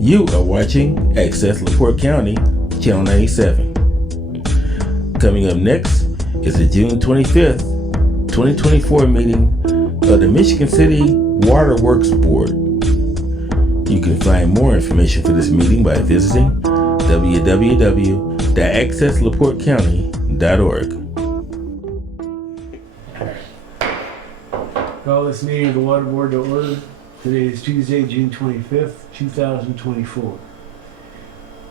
You are watching Access LaPorte County, Channel 97. Coming up next is the June 25th, 2024 meeting of the Michigan City Water Works Board. You can find more information for this meeting by visiting www.accesslaportecounty.org. Call this meeting of the Water Board to order. Today is Tuesday, June 25th, 2024.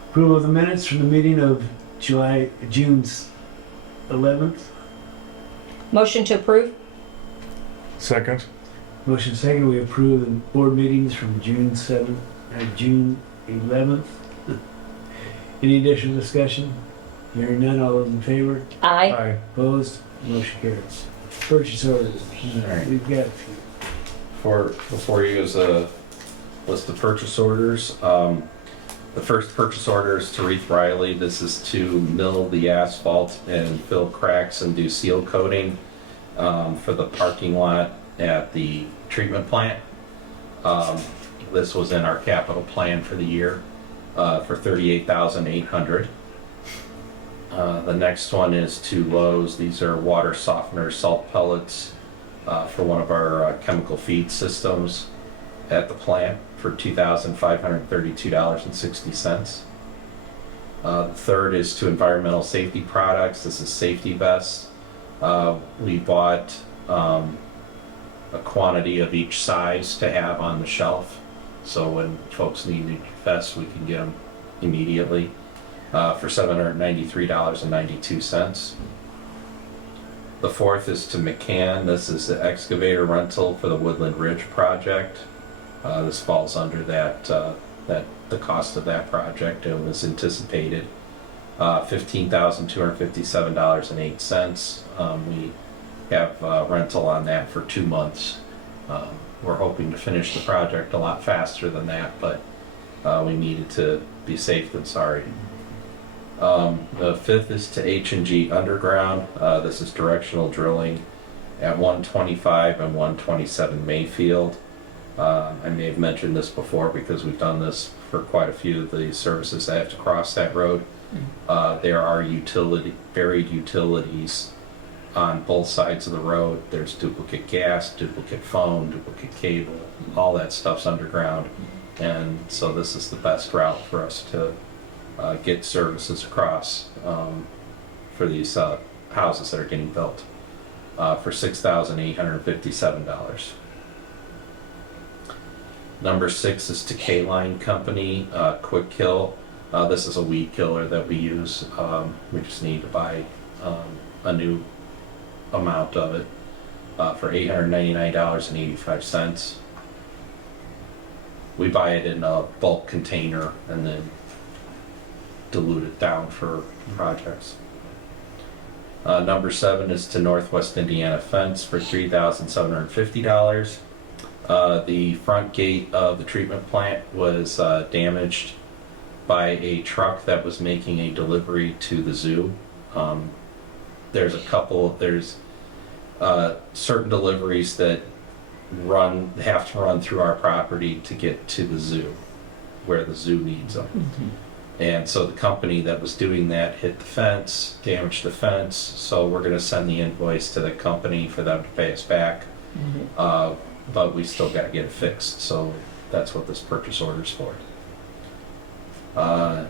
Approval of the minutes from the meeting of June 11th. Motion to approve? Second. Motion second, we approve the board meetings from June 7th and June 11th. Any additional discussion? Hearing none, all those in favor? Aye. Aye. Opposed? Motion carries. Purchase orders. Alright. We've got a few. Before you is a list of purchase orders. The first purchase order is to Reith Riley. This is to mill the asphalt and fill cracks and do seal coating for the parking lot at the treatment plant. This was in our capital plan for the year for $38,800. The next one is to Lowe's. These are water softeners, salt pellets for one of our chemical feed systems at the plant for $2,532.60. The third is to Environmental Safety Products. This is safety vests. We bought a quantity of each size to have on the shelf, so when folks need vests we can get them immediately for $793.92. The fourth is to McCann. This is the excavator rental for the Woodland Ridge project. This falls under the cost of that project. It was anticipated $15,257.08. We have rental on that for 2 months. We're hoping to finish the project a lot faster than that, but we needed to be safe than sorry. The fifth is to H&G Underground. This is directional drilling at 125 and 127 Mayfield. I may have mentioned this before because we've done this for quite a few of the services that have to cross that road. There are buried utilities on both sides of the road. There's duplicate gas, duplicate phone, duplicate cable, all that stuff's underground. And so this is the best route for us to get services across for these houses that are getting built for $6,857. Number 6 is to K-Line Company, Quick Kill. This is a weed killer that we use. We just need to buy a new amount of it for $899.85. We buy it in a bulk container and then dilute it down for projects. Number 7 is to Northwest Indiana Fence for $3,750. The front gate of the treatment plant was damaged by a truck that was making a delivery to the zoo. There's certain deliveries that have to run through our property to get to the zoo, where the zoo needs them. Mm-hmm. And so the company that was doing that hit the fence, damaged the fence, so we're going to send the invoice to the company for them to pay us back. Mm-hmm. But we still got to get it fixed, so that's what this purchase order is for.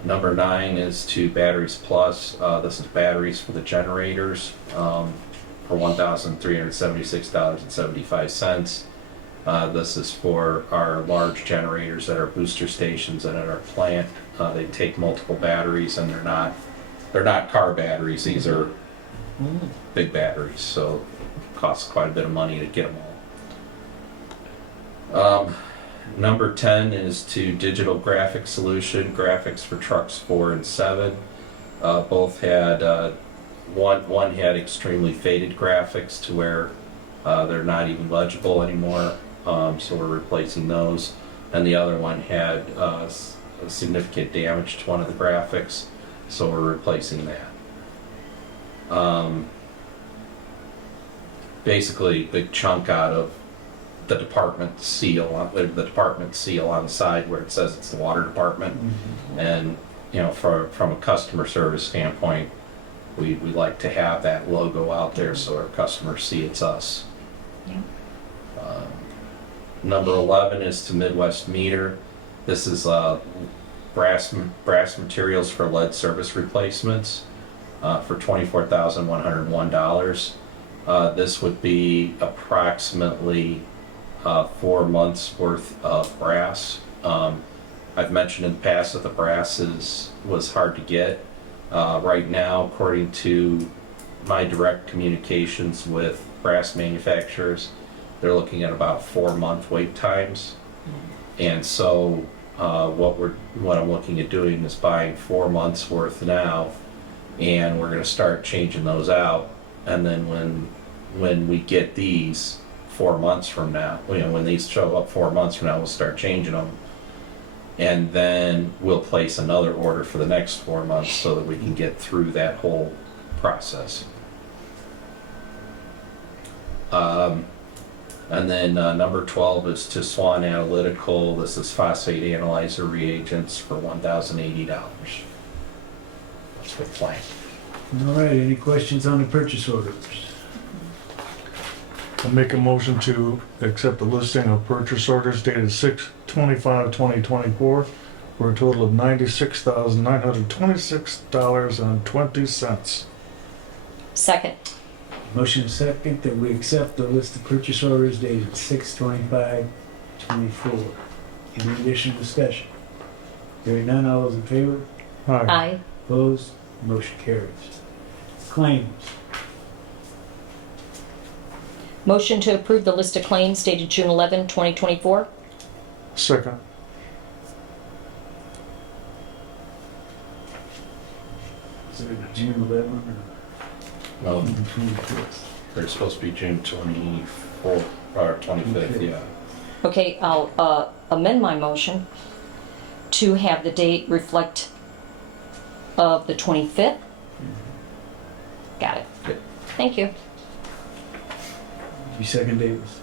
Number 9 is to Batteries Plus. This is batteries for the generators for $1,376.75. This is for our large generators at our booster stations and at our plant. They take multiple batteries, and they're not car batteries. These are big batteries, so it costs quite a bit of money to get them all. Number 10 is to Digital Graphics Solution, graphics for trucks 4 and 7. Both had one had extremely faded graphics to where they're not even legible anymore, so we're replacing those. And the other one had significant damage to one of the graphics, so we're replacing that. Basically, big chunk out of the department seal on the side where it says it's the water department. And, you know, from a customer service standpoint, we like to have that logo out there so our customers see it's us. Yeah. Number 11 is to Midwest Meter. This is brass materials for lead service replacements for $24,101. This would be approximately 4 months worth of brass. I've mentioned in the past that the brass was hard to get. Right now, according to my direct communications with brass manufacturers, they're looking at about 4-month wait times. And so what I'm looking at doing is buying 4 months worth now, and we're going to start changing those out. And then when we get these 4 months from now, you know, when these show up 4 months from now, we'll start changing them. And then we'll place another order for the next 4 months so that we can get through that whole process. And then number 12 is to Swan Analytical. This is phosphate analyzer reagents for $1,080. That's with plan. All right, any questions on the purchase orders? I'll make a motion to accept the listing of purchase orders dated 6/25/2024 for a total of $96,926.20. Second. Motion and second that we accept the list of purchase orders dated 6/25/24. Any additional discussion? Hearing none, all those in favor? Aye. Aye. Opposed? Motion carries. Claims. Motion to approve the list of claims dated June 11, 2024. Second. Is it June 11 No, or June 25th? they're supposed to be June 24th or 25th, yeah. Okay, I'll amend my motion to have the date reflect of the 25th. Got it. Good. Thank you. You second, Davis?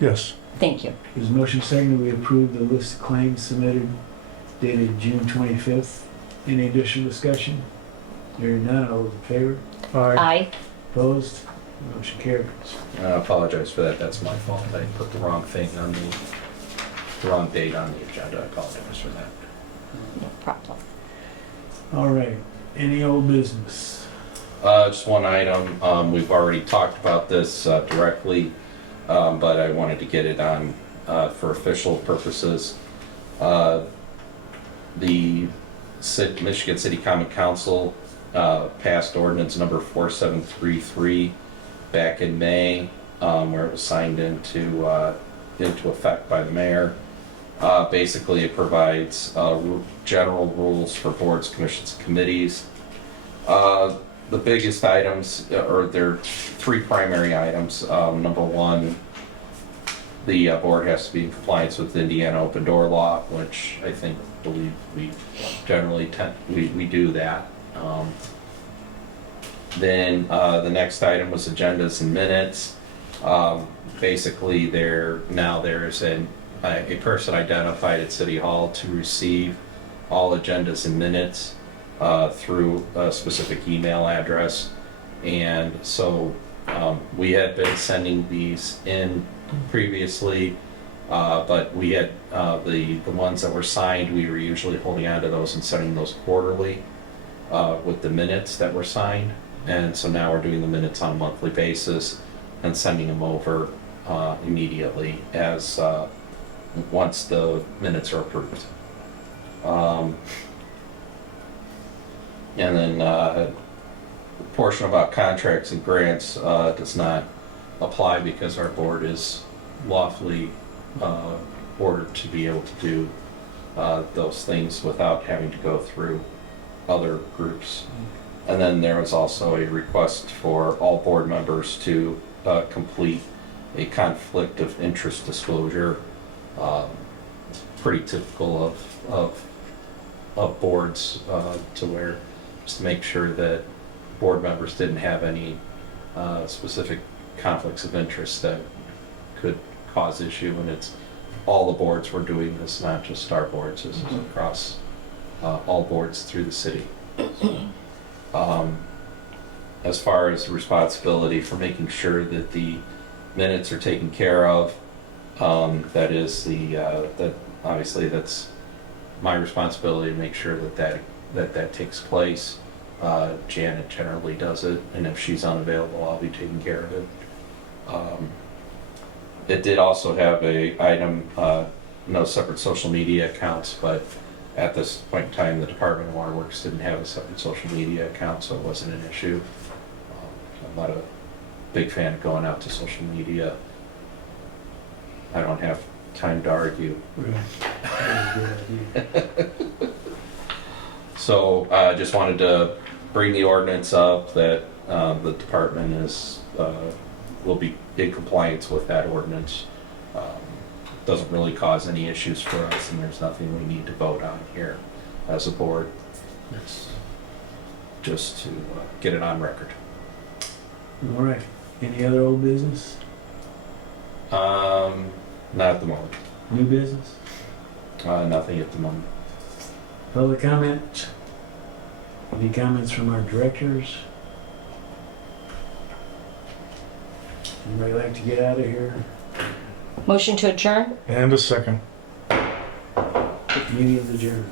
Yes. Thank you. There's a motion second that we approve the list of claims submitted dated June 25th. Any additional discussion? Hearing none, all those in favor? Aye. Aye. Opposed? Motion carries. I apologize for that. That's my fault. I put the wrong thing on the wrong date on the agenda. I apologize for that. No problem. All right, any old business? Just one item. We've already talked about this directly, but I wanted to get it on for official purposes. The Michigan City Common Council passed ordinance number 4733 back in May, where it was signed into effect by the mayor. Basically, it provides general rules for boards, commissions, and committees. The biggest items, or there are 3 primary items. Number 1, the board has to be in compliance with Indiana open door law, which I believe we generally we do that. Then the next item was agendas and minutes. Basically, there's a person identified at City Hall to receive all agendas and minutes through a specific email address. And so we had been sending these in previously, but we had the ones that were signed, we were usually holding on to those and sending those quarterly with the minutes that were signed. And so now we're doing the minutes on a monthly basis and sending them over immediately as once the minutes are approved. And then the portion about contracts and grants does not apply because our board is lawfully ordered to be able to do those things without having to go through other groups. And then there was also a request for all board members to complete a conflict of interest disclosure. Pretty typical of boards to where, just to make sure that board members didn't have any specific conflicts of interest that could cause issue, and it's, all the boards were doing this, not just our boards, this is across all boards through the city. As far as responsibility for making sure that the minutes are taken care of, that is that obviously that's my responsibility to make sure that takes place. Janet generally does it, and if she's unavailable, I'll be taking care of it. It did also have a item, no separate social media accounts, but at this point in time, the Department of Waterworks didn't have a separate social media account, so it wasn't an issue. I'm not a big fan of going out to social media. I don't have time to argue. Right. That's a good idea. So I just wanted to bring the ordinance up that the department will be in compliance with that ordinance. Doesn't really cause any issues for us, and there's nothing we need to vote on here as a board. It's just to get it on record. All right. Any other old business? Not at the moment. New business? Nothing at the moment. Public comment? Any comments from our directors? Anybody like to get out of here? Motion to adjourn? And a second. Meeting is adjourned.